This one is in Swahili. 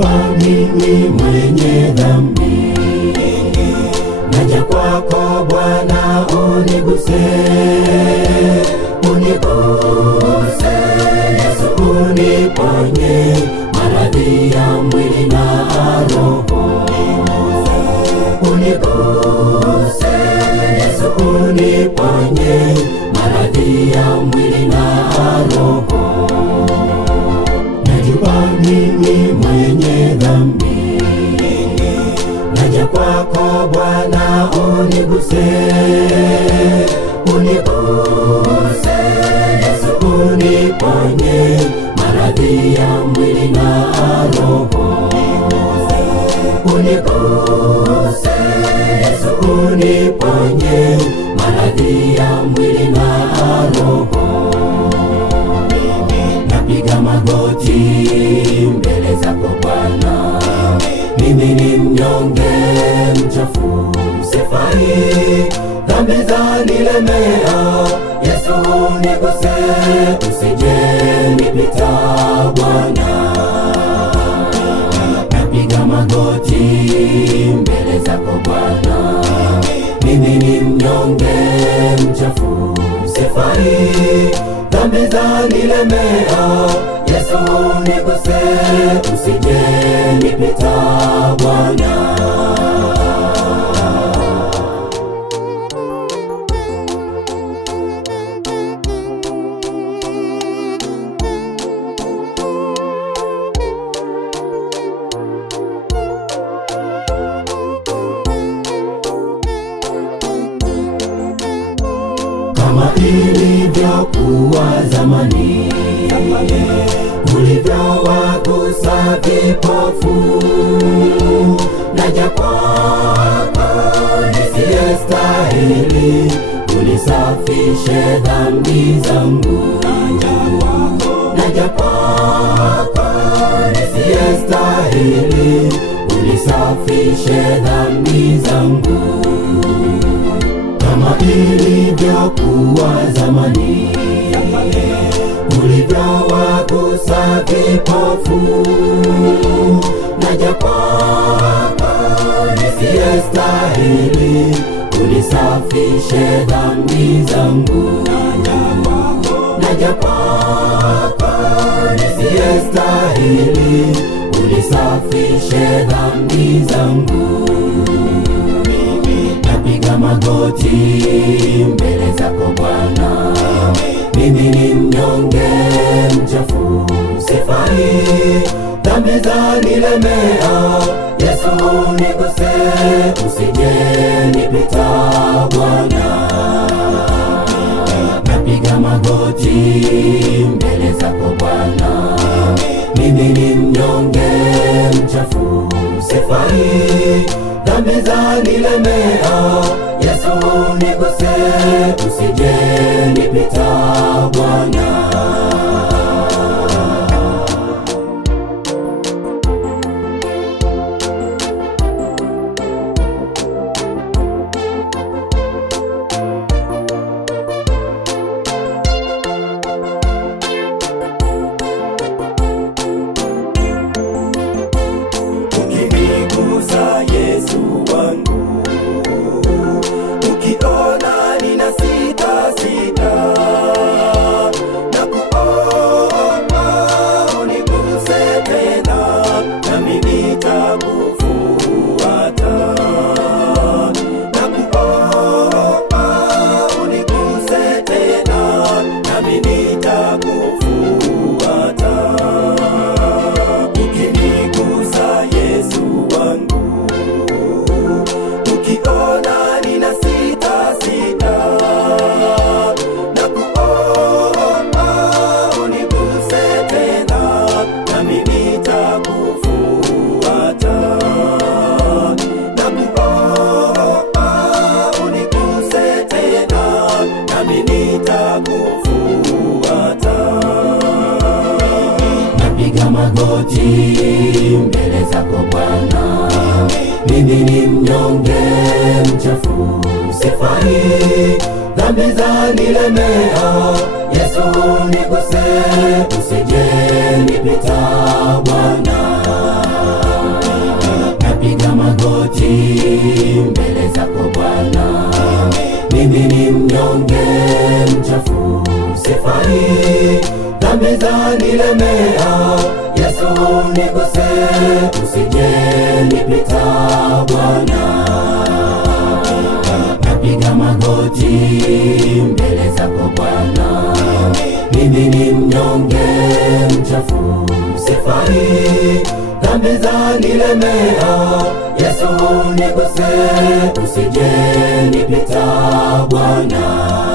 najua mimi mwenye dhambi, naja kwako Bwana, uniguse, uniguse Yesu, uniponye maradhi ya mwili na roho. Uniguse Yesu, uniponye maradhi ya mwili na roho. Najua mimi mwenye dhambi, naja kwako Bwana, uniguse, uniguse Yesu, uniponye maradhi ya mwili na roho. Uniguse Yesu, uniponye maradhi ya mwili na roho. Napiga magoti mbele zako Bwana, mimi ni mnyonge mchafu, sifai, dhambi zanilemea. Yesu uniguse, usije nipita Bwana. Napiga magoti mbele zako Bwana, mimi ni mnyonge mchafu, sifai, dhambi zanilemea. Yesu uniguse, usije nipita Bwana. Kama ilivyokuwa zamani, ulivyowagusa vipofu, naja kwako nisiyestahili, unisafishe dhambi zangu. Naja kwako nisiyestahili, unisafishe dhambi zangu. Kama ilivyokuwa zamani, ulivyowagusa vipofu, naja kwako nisiyestahili, unisafishe dhambi zangu. Naja kwako nisiyestahili, unisafishe dhambi zangu. Napiga magoti mbele zako Bwana, mimi ni mnyonge mchafu, sifai, dhambi zanilemea. Yesu uniguse, usije nipita Bwana. Napiga magoti mbele zako Bwana, mimi ni mnyonge mchafu, sifai, dhambi zanilemea. Yesu uniguse, usije nipita Bwana. Ukinigusa Yesu wangu, ukiona nina sita sita, na kuomba uniguse tena, nami nitakufuata. Na kuomba uniguse tena, nami nitakufuata. Ukinigusa Yesu wangu, ukiona nina sita sita, na kuomba uniguse tena, nami nitakufuata. Na kuomba uniguse tena, nami nitakufuata. Napiga magoti mbele zako Bwana, mimi ni mnyonge mchafu, sifai, dhambi zanilemea. Yesu uniguse, usije nipita Bwana. ni mnyonge mchafu, sifai, dhambi zanilemea. Yesu niguse, usije nipita Bwana. Napiga magoti mbele zako Bwana, mimi ni mnyonge mchafu, sifai, dhambi zanilemea. Yesu niguse, usije nipita Bwana.